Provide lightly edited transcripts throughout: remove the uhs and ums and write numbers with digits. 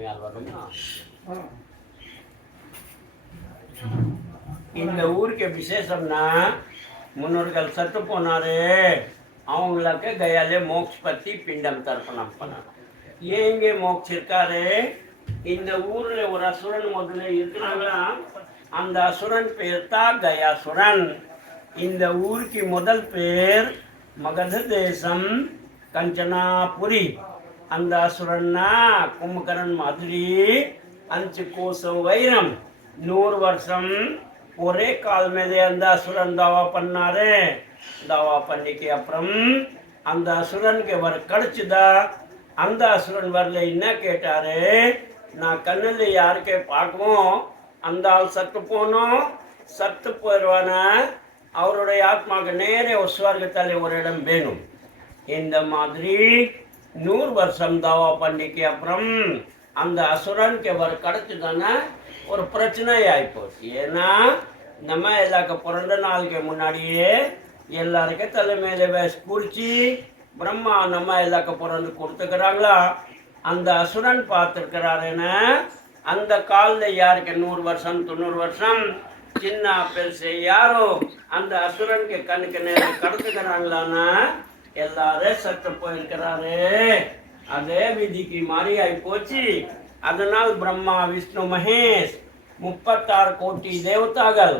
சாமியார் வருமா? இந்த ஊருக்கு விசேஷம்னா முன்னோர்கள் சத்து போனாரு, அவங்களுக்கு கயாலே மோக்ஷ் பத்தி பிண்டம் தர்ப்பணம் பண்ணணும். ஏங்க மோக்ஷ் இருக்காரு? இந்த ஊர்ல ஒரு அசுரன் முதல்ல இருக்கிறாங்களா, அந்த அசுரன் பேர் தான் கயாசுரன். இந்த ஊருக்கு முதல் பேர் மகத தேசம் கஞ்சனாபுரி. அந்த அசுரன்னா கும்பகரன் மாதிரி 5 கோசம் வைரம் 100 வருஷம் ஒரே கால் மேலே அந்த அசுரன் தாவா பண்ணாரு. தாவா பண்ணிக்கு அப்புறம் அந்த அசுரனுக்கு வர கிடைச்சுதா. அந்த அசுரன் வரல என்ன கேட்டாரு, நான் கண்ணில் யாருக்கே பார்க்கவும் அந்த ஆள் சத்து போனோம், சத்து போயிடுவானா, அவருடைய ஆத்மாவுக்கு நேரே ஸ்வர்க்கத்தாலே ஒரு இடம் வேணும். இந்த மாதிரி 100 வருஷம் தாவா பண்ணிக்கு அப்புறம் அந்த அசுரனுக்கு வர கிடைச்சுதானே ஒரு பிரச்சனை ஆகிப்போச்சு. ஏன்னா நம்ம எல்லாருக்க பிறந்த நாளுக்கு முன்னாடியே எல்லாருக்கும் தலைமையில வயசு குறிச்சி பிரம்மா நம்ம எல்லாருக்க பிறந்து கொடுத்துக்கிறாங்களா. அந்த அசுரன் பார்த்துருக்கிறாருன்னா அந்த காலில் யாருக்கு 100 வருஷம் 90 வருஷம் சின்ன பெருசு யாரோ அந்த அசுரனுக்கு கண்ணுக்கு நேரம் கடத்துக்கிறாங்களான்னா எல்லாரும் சத்து போயிருக்கிறாரு. அதே விதிக்கு மாறி ஆகி போச்சு. அதனால் பிரம்மா விஷ்ணு மகேஷ் 36 கோடி தேவதாக்கள்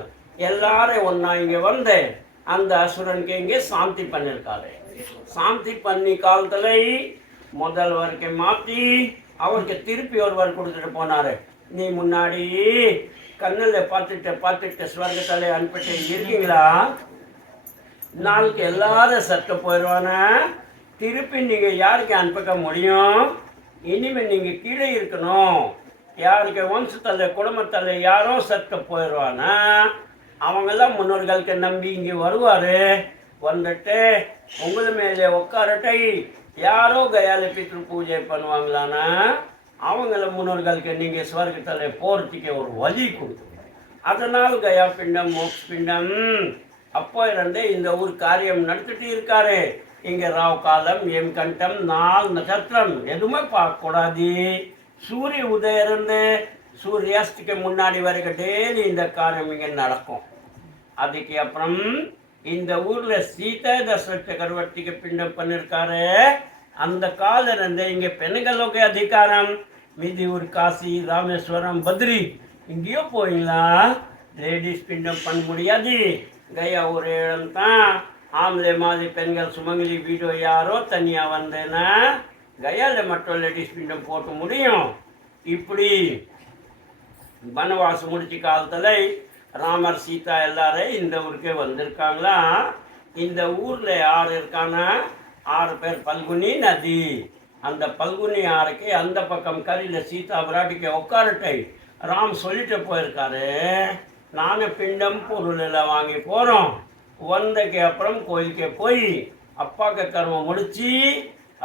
எல்லாரும் ஒன்னா இங்க வந்து அந்த அசுரனுக்கு இங்கே சாந்தி பண்ணிருக்காரு. சாந்தி பண்ணி காலத்துல முதல்வருக்கு மாத்தி அவருக்கு திருப்பி ஒருவர் கொடுத்துட்டு போனாரு. நீ முன்னாடி கண்ணில் பார்த்துட்டு ஸ்வர்க்கத்தாலே அனுப்பிட்டு இருக்கீங்களா, நாளைக்கு எல்லாரும் சத்து போயிடுவான, திருப்பி நீங்க யாருக்கு அனுப்பிக்க முடியும்? இனிமே நீங்க கீழே இருக்கணும். யாருக்கு வம்சத்தல்ல குடும்பத்தல்ல யாரோ சத்து போயிடுவானா அவங்கெல்லாம் முன்னோர்களுக்கு நம்பி இங்கே வருவாரு. வந்துட்டு உங்களை மேலே உட்காரட்டை யாரோ கயால பித்ரு பூஜை பண்ணுவாங்களான்னா அவங்கள முன்னோர்களுக்கு நீங்கள் ஸ்வர்க்கத்தில் போகிறதுக்கு ஒரு வழி கொடுக்கணும். அதனால் கயா பிண்டம் மோக்ஷ் பிண்டம் அப்போ இருந்தே இந்த ஊர் காரியம் நடத்திட்டு இருக்காரு. இங்கே ராவ் காலம் எம் கண்டம் 4 நட்சத்திரம் எதுவுமே பார்க்கக்கூடாது. சூரிய உதயம் இருந்து சூரியாஸ்துக்கு முன்னாடி வரைக்கும் டெய்லி இந்த காரியம் இங்கே நடக்கும். அதுக்கு அப்புறம் இந்த ஊர்ல சீதா தசரத் சக்கரவர்த்திக்கு பிண்டம் பண்ணிருக்காரு. அந்த காலம் இருந்து இங்க பெண்களுக்கு அதிகாரம். மீதி ஒரு காசி ராமேஸ்வரம் பத்ரி இங்கேயோ போயிடலாம், லேடிஸ் பிண்டம் பண்ண முடியாது. கயா ஒரு இடம் தான். ஆம்பளை மாதிரி பெண்கள் சுமங்கலி வீடியோ யாரோ தனியா வந்தேன்னா கயால மட்டும் லேடிஸ் பிண்டம் போட்டு முடியும். இப்படி வனவாசம் முடிச்ச காலத்துல ராமர் சீதா எல்லாரும் இந்த ஊருக்கே வந்திருக்காங்களா. இந்த ஊர்ல யார் இருக்காங்க, 6 பேர் பல்குனி நதி. அந்த பல்குனி ஆறுக்கு அந்த பக்கம் கரையில் சீதா பிராட்டிக்கு உட்காரட்டை ராம் சொல்லிட்டு போயிருக்காரு. நாங்கள் பிண்டம் பொருள் எல்லாம் வாங்கி போகிறோம். வந்தக்கு அப்புறம் கோயிலுக்கு போய் அப்பாக்கு கர்மம் முடிச்சு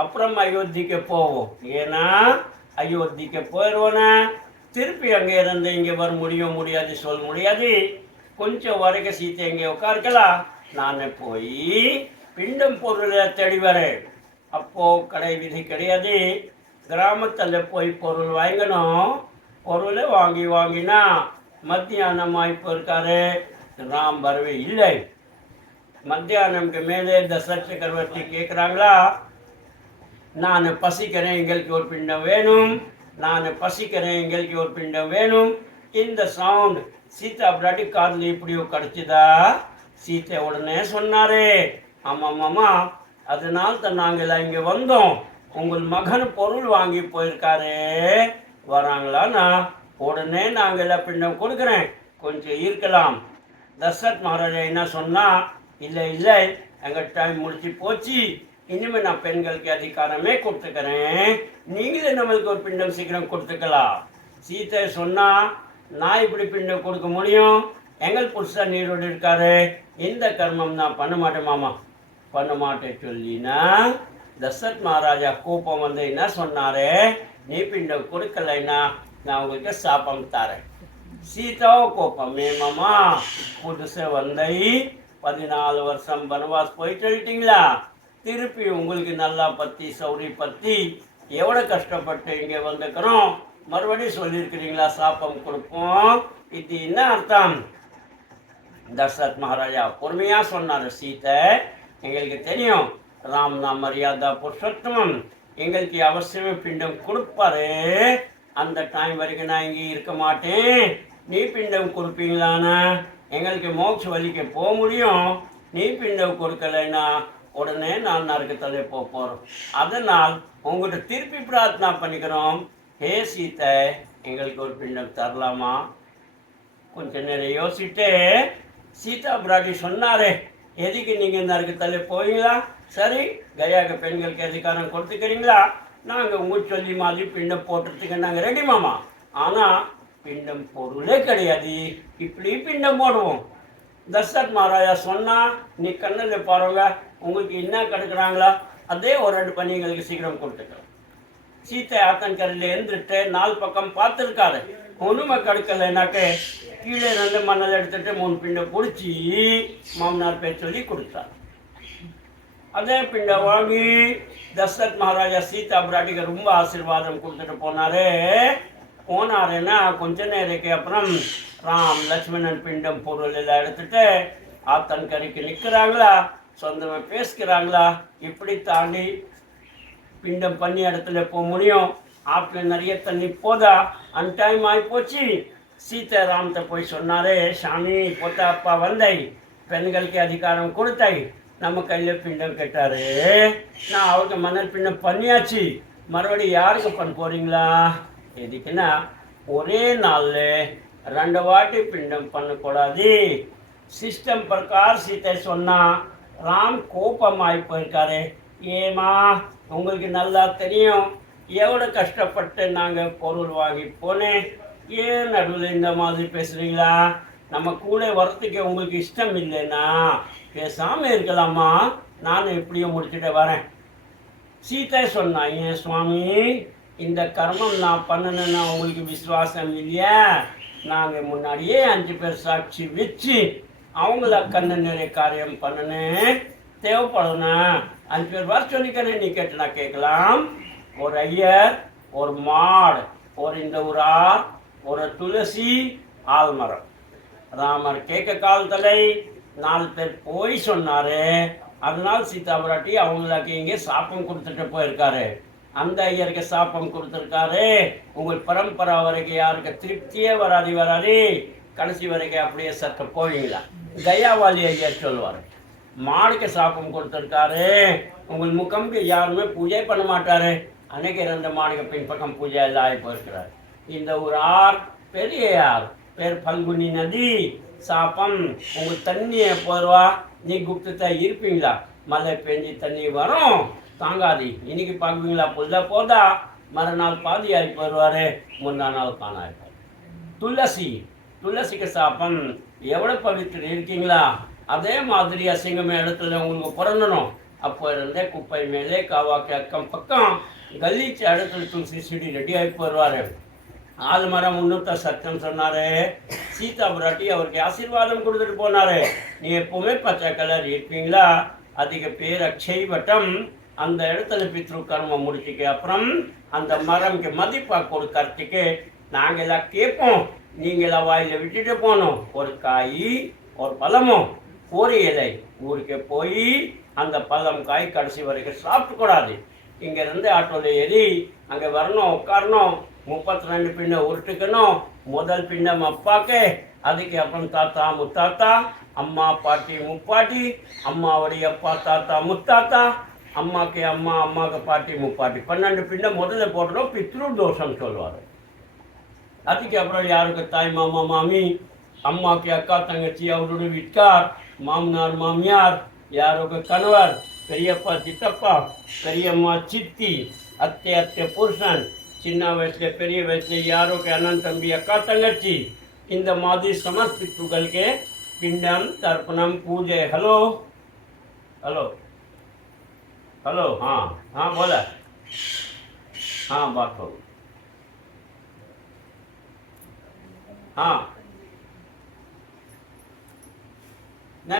அப்புறம் அயோத்திக்கு போவோம். ஏன்னா அயோத்திக்கு போயிடுவோன்னா திருப்பி அங்கே இருந்து இங்கே வர முடியாது சொல்ல முடியாது. கொஞ்சம் வரைக்கும் சீத்தை இங்கே உட்காருக்கலாம். நான் போய் பிண்டம் பொருளை தேடி வரேன். அப்போது கடை விதி கிடையாது. கிராமத்தில் போய் பொருள் வாங்கணும். பொருளை வாங்கினா மத்தியானம் வாய்ப்பு இருக்காரு. ராம் வரவே இல்லை. மத்தியானம்க்கு மேலே தசரத் சக்கரவர்த்தி கேட்குறாங்களா, நான் பசிக்கிறேன், எங்களுக்கு ஒரு பிண்டம் வேணும், நான் பசிக்கிறேன், எங்களுக்கு ஒரு பிண்டம் வேணும். இந்த சவுண்ட் சீதா பிராட்டி காதில் இப்படியோ கிடச்சிதா. சீத்தை உடனே சொன்னாரே, ஆமாம்மாம்மா, அதனால தான் நாங்கள் இங்கே வந்தோம். உங்கள் மகன் பொருள் வாங்கி போயிருக்காரு, வராங்களான்னா உடனே நாங்கள் பிண்டம் கொடுக்குறேன், கொஞ்சம் இருக்கலாம். தசரத் மகாராஜா என்ன சொன்னா, இல்லை எங்கள் டைம் முடிச்சு போச்சு, இனிமேல் நான் பெண்களுக்கு அதிகாரமே கொடுத்துக்கிறேன், நீங்களே நம்மளுக்கு ஒரு பிண்டம் சீக்கிரம் கொடுத்துக்கலாம். சீத்தை சொன்னா, நான் இப்படி பிண்டம் கொடுக்க முடியும், எங்கள் புருஷன் நீரோடு இருக்காரு, இந்த கர்மம் நான் பண்ண மாட்டேன் மாமா, பண்ண மாட்டேன் சொல்லினா தசரத் மகாராஜா கோபம் வந்து என்ன சொன்னாரு, நீ பிண்டம் கொடுக்கலைன்னா நான் உங்களுக்கு சாப்பம் தரேன். சீதாவோ கோப்பமே மாமா, புதுசை வந்தை 14 வருஷம் வனவாஸ் போயிட்டு இருக்கீங்களா, திருப்பி உங்களுக்கு நல்லா பத்தி சௌரி பத்தி எவ்வளோ கஷ்டப்பட்டு இங்கே வந்துக்கிறோம், மறுபடியும் சொல்லியிருக்கிறீங்களா சாப்பம் கொடுப்போம். இது என்ன அர்த்தம்? தசரத் மகாராஜா பொறுமையா சொன்னார். சீத்தை, எங்களுக்கு தெரியும் ராம் நாம் மரியாதா புருஷோத்தமம், எங்களுக்கு அவசியமே பிண்டம் கொடுப்பாரு. அந்த டைம் வரைக்கும் நான் இங்கே இருக்க மாட்டேன். நீ பிண்டம் கொடுப்பீங்களான்னா எங்களுக்கு மோட்ச வழிக்கு போக முடியும். நீ பிண்டம் கொடுக்கலைன்னா உடனே நான் நரகத்திலே போக போகிறோம். அதனால் உங்கள்கிட்ட திருப்பி பிரார்த்தனா பண்ணிக்கிறோம். ஹே சீத்தை, எங்களுக்கு ஒரு பிண்டம் தரலாமா? கொஞ்ச நேரம் யோசிச்சுட்டு சீதா பிராட்டி சொன்னாரே, எதுக்கு நீங்கள் நரகத்திலே போவீங்களா? சரி, கயாக்கு பெண்களுக்கு அதிகாரம் கொடுத்துக்கிறீங்களா? நாங்கள் உங்கள் சொல்லி மாதிரி பிண்டம் போட்டுறதுக்கு நாங்கள் ரெடி மாமா. ஆனால் பிண்டம் பொருளே கிடையாது, இப்படி பிண்டம் போடுவோம். தசரத் மகாராஜா சொன்னா, நீ கண்ணில் பாருங்க, உங்களுக்கு என்ன கிடைக்கிறாங்களா அதே ஒரு 2 பணிகளுக்கு சீக்கிரம் கொடுத்துக்கலாம். சீத்தை ஆத்தங்கரையில் எழுந்துட்டு 4 பக்கம் பார்த்துருக்காரு. ஒன்றுமே கிடைக்கலைனாக்க கீழே 2 மணல் எடுத்துட்டு 3 பிண்டை பிடிச்சி மாமனார் பேர் சொல்லி கொடுத்தார். அதே பிண்டை வாங்கி தசரத் மகாராஜா சீதா பிராட்டிக்கு ரொம்ப ஆசீர்வாதம் கொடுத்துட்டு போனாருன்னா கொஞ்ச நேரத்துக்கு அப்புறம் ராம் லட்சுமணன் பிண்டம் பொருள் எல்லாம் எடுத்துட்டு ஆத்தன்கரைக்கு நிற்கிறாங்களா, சொந்தமாக பேசுகிறாங்களா, இப்படி தாண்டி பிண்டம் பண்ணி இடத்துல போக முடியும். ஆற்றில் நிறைய தண்ணி போதா, அன் டைம் ஆகி போச்சு. சீத்தை ராமத்தை போய் சொன்னாரே, சாமி பொத்த அப்பா வந்தை, பெண்களுக்கு அதிகாரம் கொடுத்தாய், நம்ம கையில் பிண்டம் கேட்டாரு. நான் அவருக்கு மணல் பிண்டம் பண்ணியாச்சு, மறுபடியும் யாருக்கு பண்ண போறீங்களா? எதுக்குன்னா ஒரே நாளில் 2 வாட்டி பிண்டம் பண்ணக்கூடாது. சிஸ்டம் பிரகார் சீத்தை சொன்னா, ராம் கோபமாகி போயிருக்காரு. ஏமா, உங்களுக்கு நல்லா தெரியும் எவ்வளோ கஷ்டப்பட்டு நாங்கள் பொருள் வாங்கி போனேன், ஏன் நடுவில் இந்த மாதிரி பேசுகிறீங்களா? நம்ம கூட வரத்துக்கு உங்களுக்கு இஷ்டம் இல்லைன்னா பேசாமல் இருக்கலாமா? நான் எப்படியும் முடிச்சுட்டு வரேன். சீத்தை சொன்னா, ஏன் சுவாமி, இந்த கர்மம் நான் பண்ணணுன்னா உங்களுக்கு விசுவாசம் இல்லையா? நாங்கள் முன்னாடியே 5 பேர் சாட்சி வச்சு அவங்கள கண்ணு நிறைய காரியம் பண்ணணும். தேவைப்படணும் 5 பேர் வர சொல்லிக்கிறேன், நீ கேட்டுனா கேட்கலாம். ஒரு ஐயர், ஒரு மாடு, ஒரு இந்த ஊரார், ஒரு துளசி, ஆல்மரம். ராமர் கேட்க காலத்தில் 4 பேர் போய் சொன்னார். அதனால் சீதா பிராட்டி அவங்களுக்கு இங்கே சாப்பம் கொடுத்துட்டு போயிருக்காரு. அந்த ஐயருக்கு சாப்பம் கொடுத்துருக்காரு. உங்கள் பரம்பரா வரைக்கும் யாருக்கு திருப்தியே வராது, கடைசி வரைக்கும் அப்படியே சற்று போவீங்களா? தயாவாளி ஐயர் சொல்லுவார், மாடுக்கு சாப்பம் கொடுத்துருக்காரு, உங்கள் முகம்க்கு யாருமே பூஜை பண்ண மாட்டாரு. அன்னைக்கு 2 மாடுக்கு பின்பக்கம் பூஜை எல்லாம் ஆகி போயிருக்கிறார். இந்த ஒரு பெரிய யார் பேர் பல்குனி நதி, சாப்பம் உங்கள் தண்ணியை போடுவா, நீ குப்தத்தை இருப்பீங்களா? மழை பெஞ்சு தண்ணி வரும், தாங்காது. இன்னைக்கு பார்க்குவீங்களா புல்ல போதா, மறுநாள் பாதி ஆகி போயிடுவார், 3ஆம் நாள் காணாயிருப்பார். துளசிக்கு சாப்பம் எவ்வளோ பவித்திரம் இருக்கீங்களா? அதே மாதிரி அசிங்கமே இடத்துல உங்களுக்கு பிறந்தணும். அப்போ இருந்தே குப்பை மேலே காவாக்கு அக்கம் பக்கம் கலீச்சு இடத்துல துளசி செடி ரெடி ஆகி போயிடுவார். ஆல்மரம் முன்னூத்த சத்தியம் சொன்னார். சீதா பிராட்டி அவருக்கு ஆசீர்வாதம் கொடுத்துட்டு போனார். நீ எப்பவுமே பச்சை கலர் இருப்பீங்களா? அதுக்கு பேர் அக்ஷய் வட்டம். அந்த இடத்துல பித்ரு கர்மம் முடிச்சுக்கு அப்புறம் அந்த மரம்க்கு மதிப்பாக கொடுக்கறதுக்கு நாங்கள் எல்லாம் கேட்போம், நீங்களாம் வாயில் விட்டுட்டு போனோம். ஒரு காய், ஒரு பழமும், ஒரு இலை ஊருக்கு போய் அந்த பழம் காய் கடைசி வரைக்கும் சாப்பிடக்கூடாது. இங்கேருந்து ஆட்டோவில் ஏறி அங்கே வரணும், உட்காரணும், 32 பின்ன உருட்டுக்கணும். முதல் பின்னம் அப்பாக்கு, அதுக்கு அப்புறம் தாத்தா முத்தாத்தா, அம்மா பாட்டி முப்பாட்டி, அம்மாவுடைய அப்பா தாத்தா முத்தாத்தா, அம்மாக்கு அம்மா, அம்மாவுக்கு பாட்டி முப்பாட்டி, 12 பின்ன முதல்ல போடுறோம். பித்ரு தோஷம் சொல்லுவார். அதுக்கு அப்புறம் யாருக்கு தாய் மாமா மாமி, அம்மாவுக்கு அக்கா தங்கச்சி அவருடைய வீட்டுக்கார், மாமனார் மாமியார், யாருக்கு கணவர், பெரியப்பா சித்தப்பா, பெரியம்மா சித்தி, அத்தை புருஷன், சின்ன வயசுல பெரிய வயசுல யாருக்கு அண்ணன் தம்பி அக்கா தங்கச்சி, இந்த மாதிரி समस्त पितृகளுக்கு पिंडम तर्पणम पूजे। हेलो हेलो हेलो, हाँ हाँ बोला, हाँ बात हो, हाँ